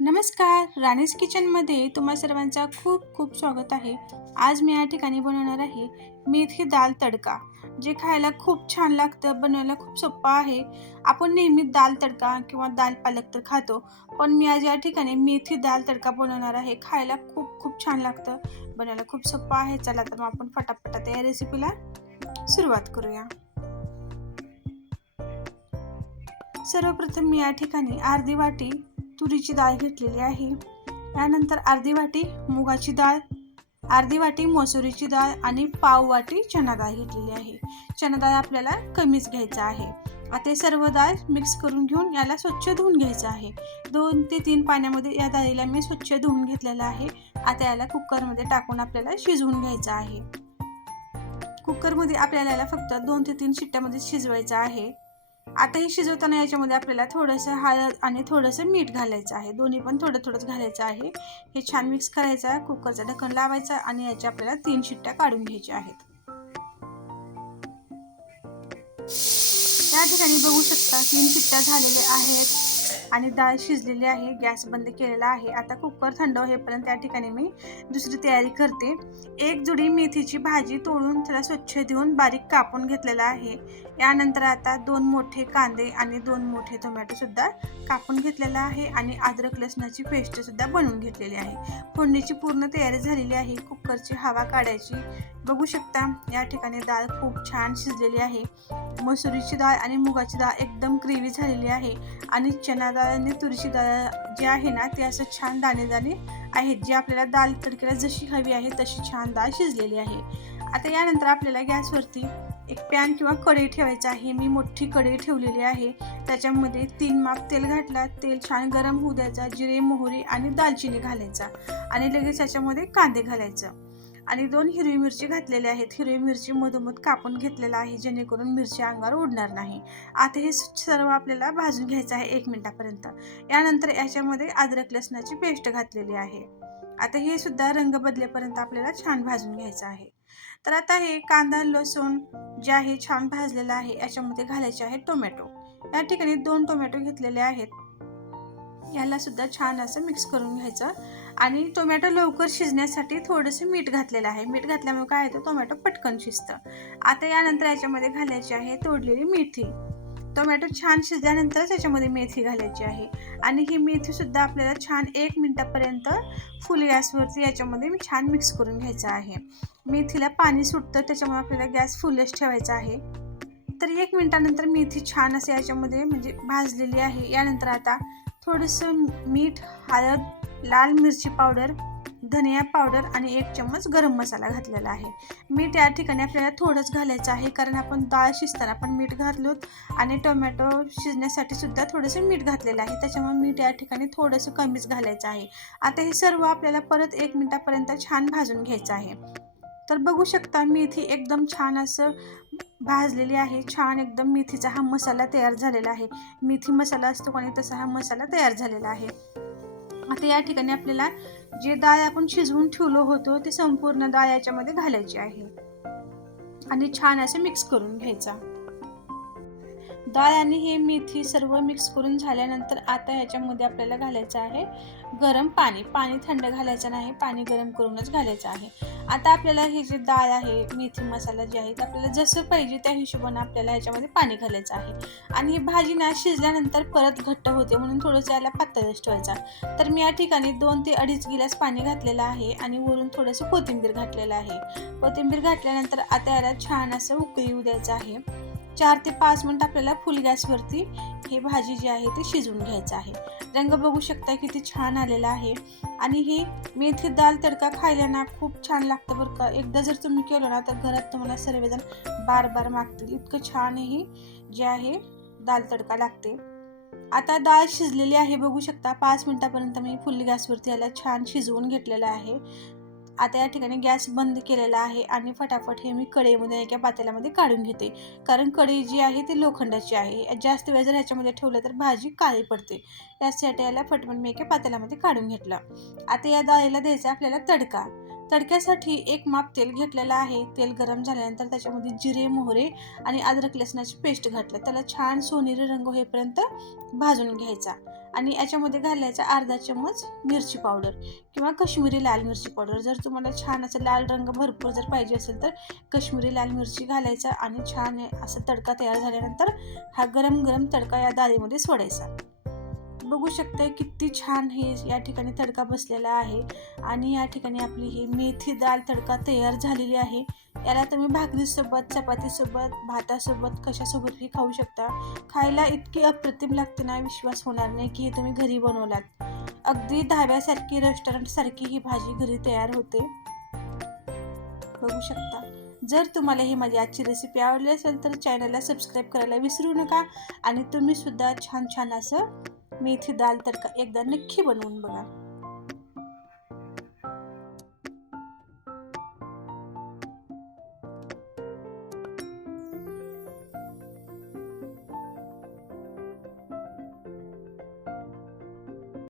नमस्कार, राणीज किचनमध्ये तुम्हा सर्वांचा खूप खूप स्वागत आहे. आज मी या ठिकाणी बनवणार आहे मेथी दाल तडका, जे खायला खूप छान लागतं, बनवायला खूप सोपं आहे. आपण नेहमी दाल तडका किंवा दाल पालक तर खातो, पण मी आज या ठिकाणी मेथी दाल तडका बनवणार आहे. खायला खूप खूप छान लागतं, बनवायला खूप सोपं आहे. चला तर मग आपण फटाफट या रेसिपीला सुरुवात करूया. सर्वप्रथम मी या ठिकाणी अर्धी वाटी तुरीची डाळ घेतलेली आहे. त्यानंतर अर्धी वाटी मुगाची डाळ, अर्धी वाटी मसुरीची डाळ आणि पाव वाटी चणा डाळ घेतलेली आहे. चणा डाळ आपल्याला कमीच घ्यायचा आहे. आता हे सर्व डाळ मिक्स करून घेऊन याला स्वच्छ धुवून घ्यायचं आहे. 2 ते 3 पाण्यामध्ये या डाळीला मी स्वच्छ धुवून घेतलेलं आहे. आता याला कुकरमध्ये टाकून आपल्याला शिजवून घ्यायचं आहे. कुकरमध्ये आपल्याला याला फक्त 2 ते 3 शिट्ट्यामध्ये शिजवायचं आहे. आता हे शिजवताना याच्यामध्ये आपल्याला थोडंसं हळद आणि थोडंसं मीठ घालायचं आहे. दोन्ही पण थोडं थोडंच घालायचं आहे. हे छान मिक्स करायचं आहे. कुकरचं ढक्कन लावायचं आणि याच्या आपल्याला 3 शिट्ट्या काढून घ्यायच्या आहेत. या ठिकाणी बघू शकता 3 शिट्ट्या झालेल्या आहेत आणि डाळ शिजलेली आहे. गॅस बंद केलेला आहे. आता कुकर थंड होईपर्यंत या ठिकाणी मी दुसरी तयारी करते. एक जुडी मेथीची भाजी तोडून त्याला स्वच्छ धुवून बारीक कापून घेतलेला आहे. यानंतर आता 2 मोठे कांदे आणि 2 मोठे टोमॅटो सुद्धा कापून घेतलेला आहे आणि अद्रक लसणाची पेस्ट सुद्धा बनवून घेतलेली आहे. फोडणीची पूर्ण तयारी झालेली आहे. कुकरची हवा काढायची. बघू शकता या ठिकाणी डाळ खूप छान शिजलेली आहे. मसुरीची डाळ आणि मुगाची डाळ एकदम ग्रेव्ही झालेली आहे आणि चणा डाळ आणि तुरीची डाळ जी आहे ना ती असं छान दाणे दाणे आहेत, जी आपल्याला दाल तडक्याला जशी हवी आहे तशी छान डाळ शिजलेली आहे. आता यानंतर आपल्याला गॅसवरती एक पॅन किंवा कढई ठेवायचं आहे. मी मोठी कढई ठेवलेली आहे. त्याच्यामध्ये 3 माप तेल घातला. तेल छान गरम होऊ द्यायचा. जिरे, मोहरी आणि दालचिनी घालायचा आणि लगेच त्याच्यामध्ये कांदे घालायचं आणि 2 हिरवी मिरची घातलेली आहेत. हिरवी मिरची मधोमध कापून घेतलेला आहे, जेणेकरून मिरची अंगावर उडणार नाही. आता हे सर्व आपल्याला भाजून घ्यायचं आहे 1 मिनिटापर्यंत. यानंतर याच्यामध्ये अद्रक लसणाची पेस्ट घातलेली आहे. आता हे सुद्धा रंग बदलेपर्यंत आपल्याला छान भाजून घ्यायचं आहे. तर आता हे कांदा लसूण जे आहे छान भाजलेलं आहे, याच्यामध्ये घालायचे आहे टोमॅटो. या ठिकाणी 2 टोमॅटो घेतलेले आहेत. याला सुद्धा छान असं मिक्स करून घ्यायचं आणि टोमॅटो लवकर शिजण्यासाठी थोडंसं मीठ घातलेलं आहे. मीठ घातल्यामुळे काय होतं, टोमॅटो पटकन शिजतं. आता यानंतर याच्यामध्ये घालायची आहे तोडलेली मेथी. टोमॅटो छान शिजल्यानंतरच याच्यामध्ये मेथी घालायची आहे आणि ही मेथीसुद्धा आपल्याला छान 1 मिनिटापर्यंत फुल गॅसवरती याच्यामध्ये मी छान मिक्स करून घ्यायचं आहे. मेथीला पाणी सुटतं, त्याच्यामुळे आपल्याला गॅस फुलच ठेवायचा आहे. तर 1 मिनिटानंतर मेथी छान असं याच्यामध्ये म्हणजे भाजलेली आहे. यानंतर आता थोडंसं मीठ, हळद, लाल मिरची पावडर, धनिया पावडर आणि 1 चम्मच गरम मसाला घातलेला आहे. मीठ या ठिकाणी आपल्याला थोडंच घालायचं आहे, कारण आपण डाळ शिजताना पण मीठ घातलोत आणि टोमॅटो शिजण्यासाठी सुद्धा थोडंसं मीठ घातलेलं आहे. त्याच्यामुळे मीठ या ठिकाणी थोडंसं कमीच घालायचं आहे. आता हे सर्व आपल्याला परत 1 मिनिटापर्यंत छान भाजून घ्यायचं आहे. तर बघू शकता मेथी एकदम छान असं भाजलेली आहे. छान एकदम मेथीचा हा मसाला तयार झालेला आहे. मेथी मसाला असतो कोणी तसा हा मसाला तयार झालेला आहे. आता या ठिकाणी आपल्याला जे डाळ आपण शिजवून ठेवलो होतो ते संपूर्ण डाळ याच्यामध्ये घालायची आहे आणि छान असं मिक्स करून घ्यायचा. डाळ आणि हे मेथी सर्व मिक्स करून झाल्यानंतर आता ह्याच्यामध्ये आपल्याला घालायचं आहे गरम पाणी. पाणी थंड घालायचं नाही, पाणी गरम करूनच घालायचं आहे. आता आपल्याला हे जे डाळ आहे, मेथी मसाला जे आहे, आपल्याला जसं पाहिजे त्या हिशोबाने आपल्याला ह्याच्यामध्ये पाणी घालायचं आहे आणि ही भाजी ना शिजल्यानंतर परत घट्ट होते, म्हणून थोडंसं याला पातळच ठेवायचा. तर मी या ठिकाणी 2 ते 2.5 गिलास पाणी घातलेलं आहे आणि वरून थोडंसं कोथिंबीर घातलेलं आहे. कोथिंबीर घातल्यानंतर आता याला छान असं उकळी येऊ द्यायचं आहे. 4 ते 5 मिनिट आपल्याला फुल गॅसवरती ही भाजी जी आहे ती शिजवून घ्यायचं आहे. रंग बघू शकता किती छान आलेला आहे आणि ही मेथी दाल तडका खायला ना खूप छान लागतं बरं का. एकदा जर तुम्ही केलं ना तर घरात तुम्हाला सर्वजण बार बार मागतील. इतकं छान ही जे आहे दाल तडका लागते. आता डाळ शिजलेली आहे बघू शकता. 5 मिनिटापर्यंत मी फुल गॅसवरती याला छान शिजवून घेतलेलं आहे. आता या ठिकाणी गॅस बंद केलेला आहे आणि फटाफट हे मी कढईमध्ये एका पातेल्यामध्ये काढून घेते, कारण कढई जी आहे ती लोखंडाची आहे. जास्त वेळ जर ह्याच्यामध्ये ठेवलं तर भाजी काळी पडते. त्यासाठी याला फटफट मी एका पातेल्यामध्ये काढून घेतलं. आता या डाळीला द्यायचा आपल्याला तडका. तडक्यासाठी एक माप तेल घेतलेलं आहे. तेल गरम झाल्यानंतर त्याच्यामध्ये जिरे, मोहरे आणि अद्रक लसणाची पेस्ट घातलं. त्याला छान सोनेरी रंग होईपर्यंत भाजून घ्यायचा आणि याच्यामध्ये घालायचा अर्धा चमच मिरची पावडर किंवा कश्मीरी लाल मिरची पावडर. जर तुम्हाला छान असं लाल रंग भरपूर जर पाहिजे असेल तर कश्मीरी लाल मिरची घालायचा आणि छान असं तडका तयार झाल्यानंतर हा गरम गरम तडका या डाळीमध्ये सोडायचा. बघू शकताय किती छान हे या ठिकाणी तडका बसलेला आहे आणि या ठिकाणी आपली ही मेथी डाळ तडका तयार झालेली आहे. याला तुम्ही भाकरीसोबत, चपातीसोबत, भातासोबत कशासोबतही खाऊ शकता. खायला इतकी अप्रतिम लागते ना, विश्वास होणार नाही की हे तुम्ही घरी बनवलात. अगदी धाब्यासारखी, रेस्टॉरंटसारखी ही भाजी घरी तयार होते. बघू शकता. जर तुम्हाला ही माझी आजची रेसिपी आवडली असेल तर चॅनलला सबस्क्राईब करायला विसरू नका आणि तुम्ही सुद्धा छान छान असं मेथी डाळ तडका एकदा नक्की बनवून बघा.